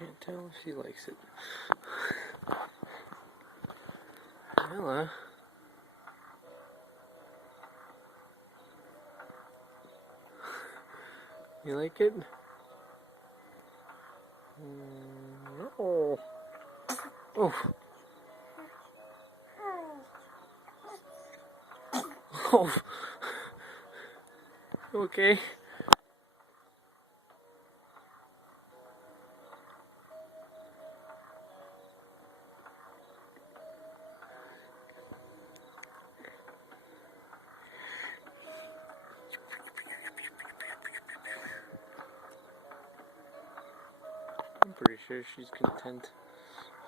Can't tell if she likes it. Hello. You like it? No. Oh. Oh. Okay. I'm pretty sure she's content.